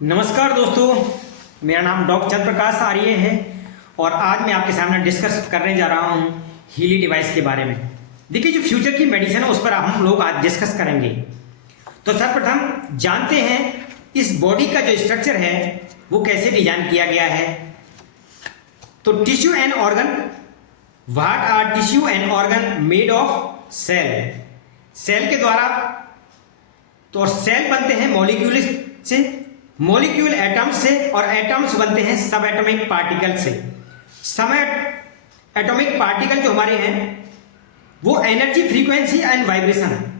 नमस्कार दोस्तों, मेरा नाम डॉक्टर चंद्रप्रकाश आर्य है और आज मैं आपके सामने डिस्कस करने जा रहा हूं हीली डिवाइस के बारे में। देखिए, जो फ्यूचर की मेडिसिन है उस पर हम लोग आज डिस्कस करेंगे। तो सर्वप्रथम जानते हैं इस बॉडी का जो स्ट्रक्चर है वो कैसे डिजाइन किया गया है। तो tissue and organ, what are tissue and organ made of cell. Cell के द्वारा तो सेल बनते हैं मॉलिक्यूल से, मॉलिक्यूल एटम्स से और एटम्स बनते हैं सब एटॉमिक पार्टिकल से। सब एटॉमिक पार्टिकल जो हमारे हैं वो एनर्जी, फ्रीक्वेंसी एंड वाइब्रेशन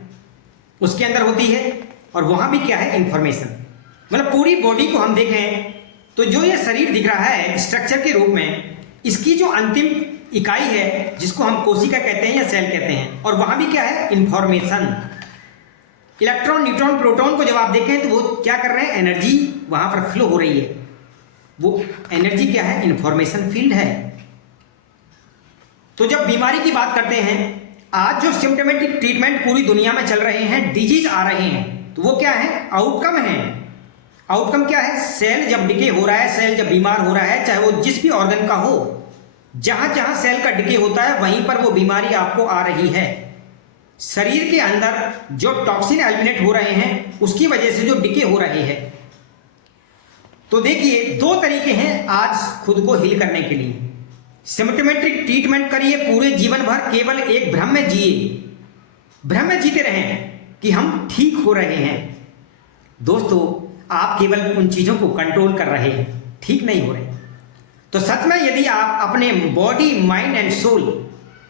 उसके अंदर होती है और वहां भी क्या है, इंफॉर्मेशन। मतलब पूरी बॉडी को हम देखें तो जो ये शरीर दिख रहा है स्ट्रक्चर के रूप में, इसकी जो अंतिम इकाई है जिसको हम कोशिका कहते हैं या सेल कहते हैं, और वहां भी क्या है, इंफॉर्मेशन। इलेक्ट्रॉन, न्यूट्रॉन, प्रोटॉन को जब आप देखें तो वो क्या कर रहे हैं, एनर्जी वहां पर फ्लो हो रही है। वो एनर्जी क्या है, इंफॉर्मेशन फील्ड है। तो जब बीमारी की बात करते हैं, आज जो सिम्टोमेटिक ट्रीटमेंट पूरी दुनिया में चल रहे हैं, डिजीज आ रहे हैं, तो वो क्या है, आउटकम है। आउटकम क्या है, सेल जब डिके हो रहा है, सेल जब बीमार हो रहा है, चाहे वो जिस भी ऑर्गन का हो, जहां जहां सेल का डिके होता है वहीं पर वो बीमारी आपको आ रही है। शरीर के अंदर जो टॉक्सिन एलिमिनेट हो रहे हैं उसकी वजह से जो डिके हो रहे हैं। तो देखिए, दो तरीके हैं आज खुद को हील करने के लिए। सिम्टोमेट्रिक ट्रीटमेंट करिए पूरे जीवन भर, केवल एक भ्रम में जिए, भ्रम में जीते रहें कि हम ठीक हो रहे हैं। दोस्तों, आप केवल उन चीजों को कंट्रोल कर रहे हैं, ठीक नहीं हो रहे। तो सच में यदि आप अपने बॉडी, माइंड एंड सोल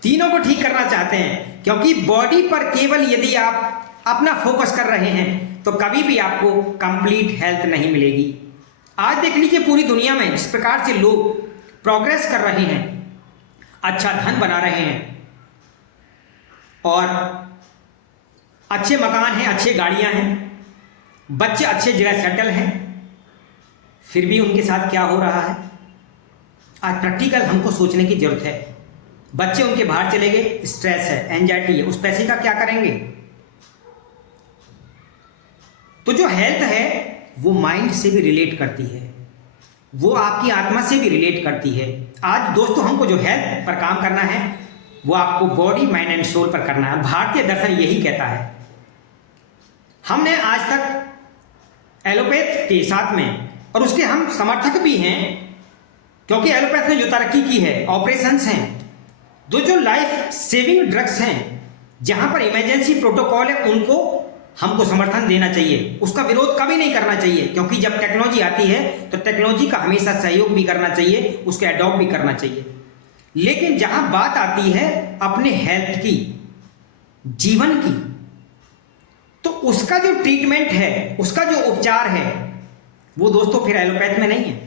तीनों को ठीक करना चाहते हैं, क्योंकि बॉडी पर केवल यदि आप अपना फोकस कर रहे हैं तो कभी भी आपको कंप्लीट हेल्थ नहीं मिलेगी। आज देख लीजिए पूरी दुनिया में जिस प्रकार से लोग प्रोग्रेस कर रहे हैं, अच्छा धन बना रहे हैं और अच्छे मकान हैं, अच्छे गाड़ियां हैं, बच्चे अच्छे जगह सेटल हैं, फिर भी उनके साथ क्या हो रहा है, आज प्रैक्टिकल हमको सोचने की जरूरत है। बच्चे उनके बाहर चले गए, स्ट्रेस है, एंजाइटी है, उस पैसे का क्या करेंगे। तो जो हेल्थ है वो माइंड से भी रिलेट करती है, वो आपकी आत्मा से भी रिलेट करती है। आज दोस्तों हमको जो हेल्थ पर काम करना है वो आपको बॉडी, माइंड एंड सोल पर करना है। भारतीय दर्शन यही कहता है। हमने आज तक एलोपैथ के साथ में, और उसके हम समर्थक भी हैं, क्योंकि एलोपैथ ने जो तरक्की की है, ऑपरेशंस हैं, जो लाइफ सेविंग ड्रग्स हैं, जहां पर इमरजेंसी प्रोटोकॉल है, उनको हमको समर्थन देना चाहिए। उसका विरोध कभी नहीं करना चाहिए, क्योंकि जब टेक्नोलॉजी आती है तो टेक्नोलॉजी का हमेशा सहयोग भी करना चाहिए, उसको अडॉप्ट भी करना चाहिए। लेकिन जहां बात आती है अपने हेल्थ की, जीवन की, तो उसका जो ट्रीटमेंट है, उसका जो उपचार है, वो दोस्तों फिर एलोपैथ में नहीं है,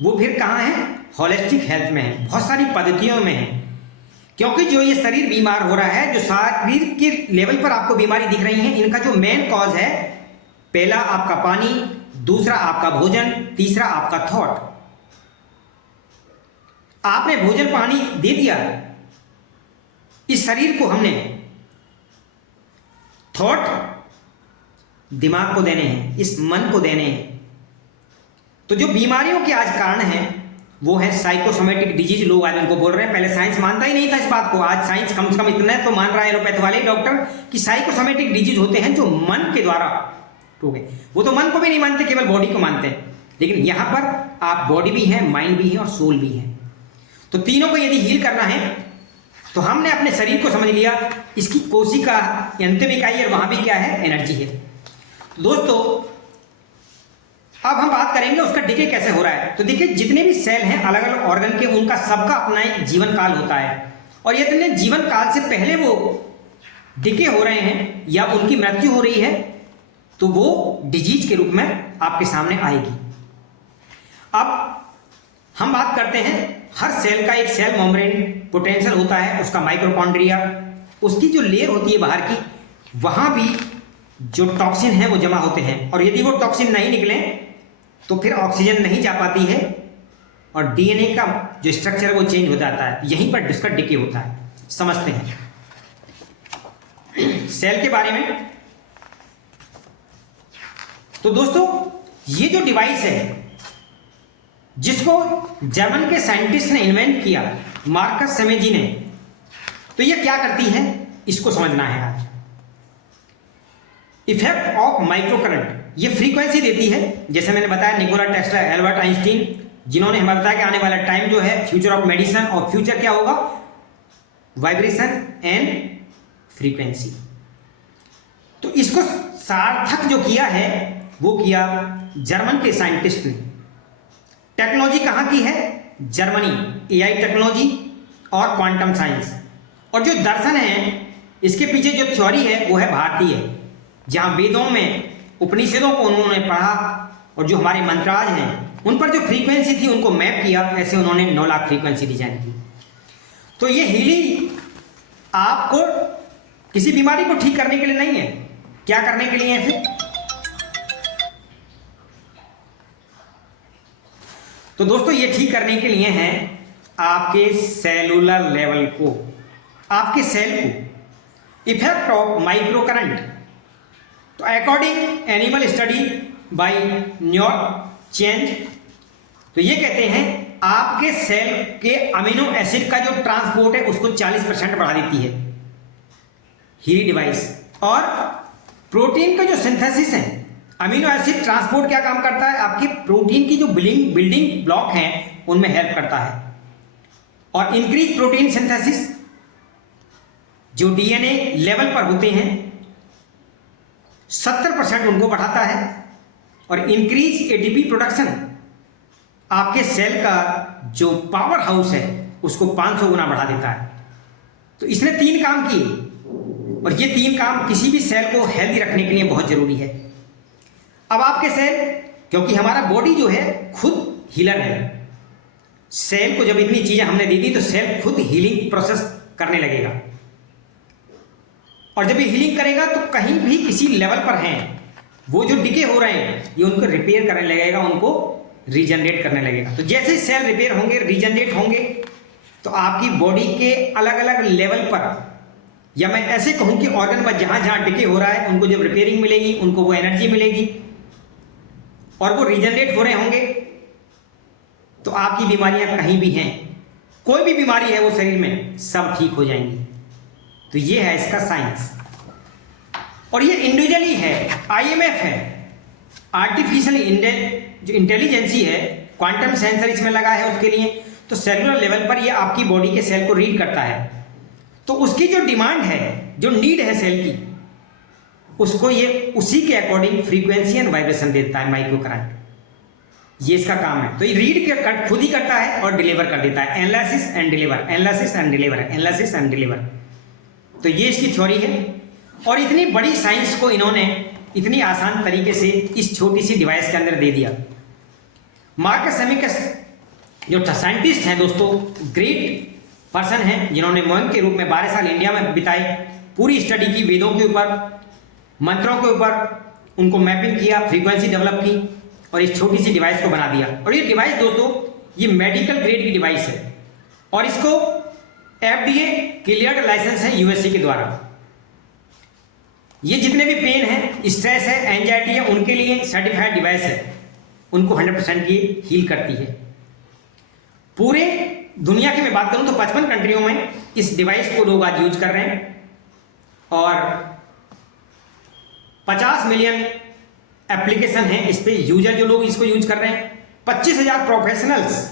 वो फिर कहां है, होलिस्टिक हेल्थ में है, बहुत सारी पद्धतियों में है। क्योंकि जो ये शरीर बीमार हो रहा है, जो शरीर के लेवल पर आपको बीमारी दिख रही है, इनका जो मेन कॉज है, पहला आपका पानी, दूसरा आपका भोजन, तीसरा आपका थॉट। आपने भोजन पानी दे दिया, इस शरीर को हमने थॉट दिमाग को देने हैं, इस मन को देने हैं। तो जो बीमारियों के आज कारण हैं वो है साइकोसोमेटिक डिजीज। लोग आज उनको बोल रहे हैं, पहले साइंस मानता ही नहीं था इस बात को, आज साइंस कम से कम इतना तो मान रहा है एलोपैथ वाले डॉक्टर कि साइकोसोमेटिक डिजीज होते हैं जो मन के द्वारा हो गए। वो तो मन को भी नहीं मानते, केवल बॉडी को मानते हैं। लेकिन यहां पर आप बॉडी भी है, माइंड भी है और सोल भी है। तो तीनों को यदि हील करना है तो हमने अपने शरीर को समझ लिया, इसकी कोशिका अंतिम इकाई, और वहां भी क्या है, एनर्जी है। दोस्तों, अब हम बात करेंगे उसका डिके कैसे हो रहा है। तो देखिए, जितने भी सेल हैं अलग अलग ऑर्गन के, उनका सबका अपना एक जीवन काल होता है, और ये इतने जीवन काल से पहले वो डिके हो रहे हैं या उनकी मृत्यु हो रही है, तो वो डिजीज के रूप में आपके सामने आएगी। अब हम बात करते हैं, हर सेल का एक सेल मेम्ब्रेन पोटेंशियल होता है, उसका माइटोकॉन्ड्रिया, उसकी जो लेयर होती है बाहर की, वहां भी जो टॉक्सिन है वो जमा होते हैं, और यदि वो टॉक्सिन नहीं निकले तो फिर ऑक्सीजन नहीं जा पाती है और डीएनए का जो स्ट्रक्चर है वो चेंज हो जाता है। यहीं पर इसका डिके होता है। समझते हैं सेल के बारे में। तो दोस्तों ये जो डिवाइस है जिसको जर्मन के साइंटिस्ट ने इन्वेंट किया, मार्कस सेमेजी ने, तो ये क्या करती है इसको समझना है आज। इफेक्ट ऑफ माइक्रो करंट, ये फ्रीक्वेंसी देती है, जैसे मैंने बताया निकोला टेस्ला, एल्बर्ट आइंस्टीन, जिन्होंने हमें बताया कि आने वाला टाइम जो है फ्यूचर ऑफ मेडिसिन, और फ्यूचर क्या होगा, वाइब्रेशन एंड फ्रीक्वेंसी। तो इसको सार्थक जो किया है वो किया जर्मन के साइंटिस्ट ने। टेक्नोलॉजी कहाँ की है, जर्मनी, एआई टेक्नोलॉजी और क्वांटम साइंस। और जो दर्शन है इसके पीछे जो थ्योरी है वो है भारतीय, जहाँ वेदों में उपनिषदों को उन्होंने पढ़ा और जो हमारे मंत्राज हैं उन पर जो फ्रीक्वेंसी थी उनको मैप किया, ऐसे उन्होंने 9 लाख फ्रीक्वेंसी डिजाइन की। तो ये हीलिंग आपको किसी बीमारी को ठीक करने के लिए नहीं है, क्या करने के लिए है फिर? तो दोस्तों ये ठीक करने के लिए है आपके सेलुलर लेवल को, आपके सेल को। इफेक्ट ऑफ माइक्रो करंट, तो according animal study bye New York change, तो ये कहते हैं आपके सेल के अमीनो एसिड का जो ट्रांसपोर्ट है उसको 40% बढ़ा देती है हीरी डिवाइस। और प्रोटीन का जो सिंथेसिस है, अमीनो एसिड ट्रांसपोर्ट क्या काम करता है, आपकी प्रोटीन की जो बिल्डिंग ब्लॉक हैं उनमें हेल्प करता है। और इंक्रीज प्रोटीन सिंथेसिस, जो डीएनए लेवल पर होते हैं 70% उनको बढ़ाता है। और इंक्रीज एटीपी प्रोडक्शन, आपके सेल का जो पावर हाउस है उसको 500 गुना बढ़ा देता है। तो इसने 3 काम किए, और ये 3 काम किसी भी सेल को हेल्दी रखने के लिए बहुत जरूरी है। अब आपके सेल, क्योंकि हमारा बॉडी जो है खुद हीलर है, सेल को जब इतनी चीजें हमने दे दी तो सेल खुद हीलिंग प्रोसेस करने लगेगा। और जब ये हीलिंग करेगा तो कहीं भी किसी लेवल पर हैं वो जो डिके हो रहे हैं ये उनको रिपेयर करने लगेगा, उनको रीजनरेट करने लगेगा। तो जैसे सेल रिपेयर होंगे, रीजनरेट होंगे, तो आपकी बॉडी के अलग अलग लेवल पर, या मैं ऐसे कहूं कि ऑर्गन पर जहां जहां डिके हो रहा है उनको जब रिपेयरिंग मिलेगी, उनको वो एनर्जी मिलेगी और वो रीजनरेट हो रहे होंगे, तो आपकी बीमारियां कहीं भी हैं, कोई भी बीमारी है वो शरीर में, सब ठीक हो जाएंगी। तो ये है इसका साइंस। और ये इंडिविजुअली है, आईएमएफ है, आर्टिफिशियल जो इंटेलिजेंसी है, क्वांटम सेंसर इसमें लगा है उसके लिए। तो सेलुलर लेवल पर ये आपकी बॉडी के सेल को रीड करता है। तो उसकी जो डिमांड है, जो नीड है सेल की, उसको ये उसी के अकॉर्डिंग फ्रीक्वेंसी एंड वाइब्रेशन देता है, माइक्रो करंट। ये इसका काम है। तो ये रीड खुद ही करता है और डिलीवर कर देता है, analysis and deliver, analysis and deliver, analysis and deliver. तो ये इसकी थ्योरी है। और इतनी बड़ी साइंस को इन्होंने इतनी आसान तरीके से इस छोटी सी डिवाइस के अंदर दे दिया। मार्कस सेमिकस जो साइंटिस्ट हैं दोस्तों, ग्रेट पर्सन हैं, जिन्होंने मोइंग के रूप में 12 साल इंडिया में बिताए, पूरी स्टडी की वेदों के ऊपर, मंत्रों के ऊपर, उनको मैपिंग किया, फ्रीक्वेंसी डेवलप की और इस छोटी सी डिवाइस को बना दिया। और ये डिवाइस दोस्तों ये मेडिकल ग्रेड की डिवाइस है और इसको FDA क्लियर्ड लाइसेंस है यूएसए के द्वारा। ये जितने भी पेन है, स्ट्रेस है, एंजाइटी है, उनके लिए सर्टिफाइड डिवाइस है, उनको 100% ये हील करती है। पूरे दुनिया की मैं बात करूं तो 55 कंट्रियों में इस डिवाइस को लोग आज यूज कर रहे हैं और 50 मिलियन एप्लीकेशन है इस पे, यूजर जो लोग इसको यूज कर रहे हैं। 25,000 प्रोफेशनल्स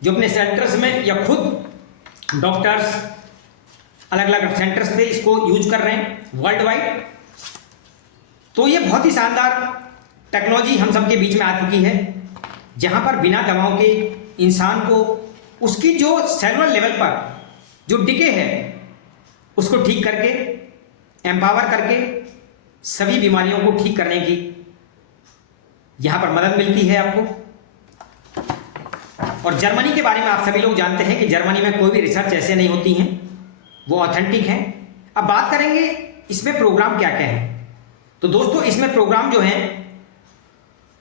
जो अपने सेंटर्स में या खुद डॉक्टर्स अलग अलग सेंटर्स पे इसको यूज कर रहे हैं वर्ल्ड वाइड। तो ये बहुत ही शानदार टेक्नोलॉजी हम सबके बीच में आ चुकी है, जहां पर बिना दवाओं के इंसान को उसकी जो सेलुलर लेवल पर जो डिके है उसको ठीक करके, एम्पावर करके सभी बीमारियों को ठीक करने की यहां पर मदद मिलती है आपको। और जर्मनी के बारे में आप सभी लोग जानते हैं कि जर्मनी में कोई भी रिसर्च ऐसे नहीं होती हैं, वो ऑथेंटिक है। अब बात करेंगे इसमें प्रोग्राम क्या क्या है। तो दोस्तों इसमें प्रोग्राम जो है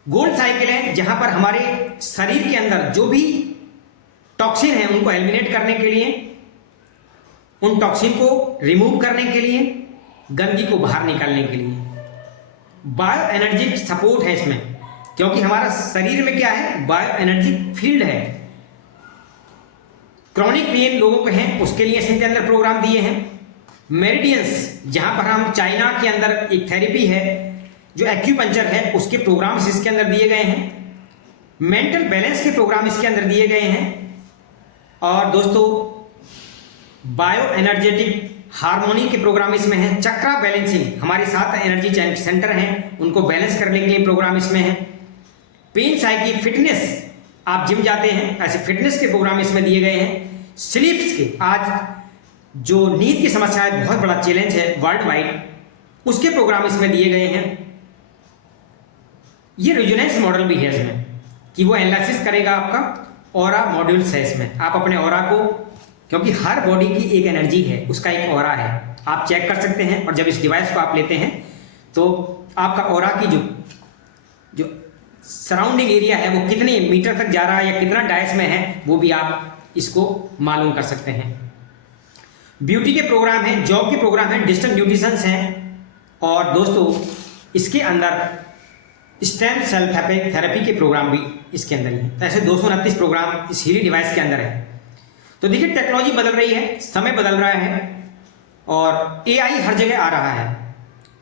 गोल्ड साइकिल है, जहां पर हमारे शरीर के अंदर जो भी टॉक्सिन है उनको एलिमिनेट करने के लिए, उन टॉक्सिन को रिमूव करने के लिए, गंदगी को बाहर निकालने के लिए। बायो एनर्जी सपोर्ट है इसमें, क्योंकि हमारा शरीर में क्या है, बायो एनर्जी फील्ड है। क्रॉनिक पेन लोगों को हैं उसके लिए इसके अंदर प्रोग्राम दिए हैं। मेरिडियंस, जहां पर हम चाइना के अंदर एक थेरेपी है जो एक्यूपंक्चर है, उसके प्रोग्राम्स इसके अंदर दिए गए हैं। मेंटल बैलेंस के प्रोग्राम इसके अंदर दिए गए हैं। और दोस्तों बायो एनर्जेटिक हार्मोनी के प्रोग्राम इसमें हैं। चक्रा बैलेंसिंग, हमारे 7 एनर्जी सेंटर हैं, उनको बैलेंस करने के लिए प्रोग्राम इसमें है। पेन साइकी, फिटनेस, आप जिम जाते हैं ऐसे फिटनेस के प्रोग्राम इसमें दिए गए हैं। स्लीप्स के, आज जो नींद की समस्या है बहुत बड़ा चैलेंज है वर्ल्ड वाइड, उसके प्रोग्राम इसमें दिए गए हैं। ये रेजोनेंस मॉडल भी है इसमें कि वो एनालिसिस करेगा आपका ऑरा मॉड्यूल्स है इसमें। आप अपने ऑरा को, क्योंकि हर बॉडी की एक एनर्जी है, उसका एक ऑरा है, आप चेक कर सकते हैं। और जब इस डिवाइस को आप लेते हैं तो आपका ऑरा की जो सराउंडिंग एरिया है वो कितने मीटर तक जा रहा है या कितना डायस में है, वो भी आप इसको मालूम कर सकते हैं। ब्यूटी के प्रोग्राम हैं, जॉब के प्रोग्राम हैं, डिजिटल न्यूट्रिशंस हैं। और दोस्तों इसके अंदर स्टेम सेल थेरेपी के प्रोग्राम भी इसके अंदर ही है। तो ऐसे 229 प्रोग्राम इस हीली डिवाइस के अंदर है। तो देखिए टेक्नोलॉजी बदल रही है, समय बदल रहा है और एआई हर जगह आ रहा है।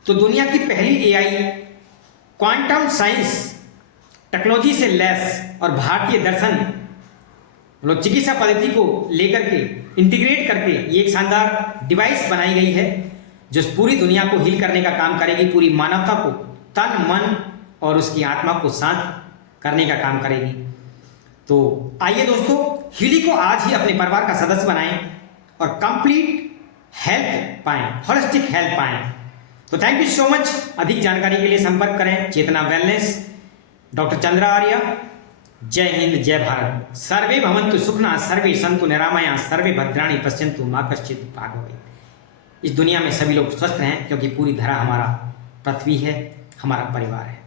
तो दुनिया की पहली एआई क्वांटम साइंस टेक्नोलॉजी से लैस और भारतीय दर्शन मतलब चिकित्सा पद्धति को लेकर के इंटीग्रेट करके ये एक शानदार डिवाइस बनाई गई है जो पूरी दुनिया को हील करने का काम करेगी, पूरी मानवता को तन मन और उसकी आत्मा को शांत करने का काम करेगी। तो आइए दोस्तों हीली को आज ही अपने परिवार का सदस्य बनाएं और कंप्लीट हेल्थ पाएं, होलिस्टिक हेल्थ पाएं। तो थैंक यू सो मच। अधिक जानकारी के लिए संपर्क करें चेतना वेलनेस, डॉक्टर चंद्रा आर्य। जय हिंद, जय भारत। सर्वे भवन्तु सुखना, सर्वे सन्तु निरामया, सर्वे भद्राणि पश्यन्तु मा कश्चित् भाग् भवेत्। इस दुनिया में सभी लोग स्वस्थ रहें, क्योंकि पूरी धरा हमारा पृथ्वी है, हमारा परिवार है।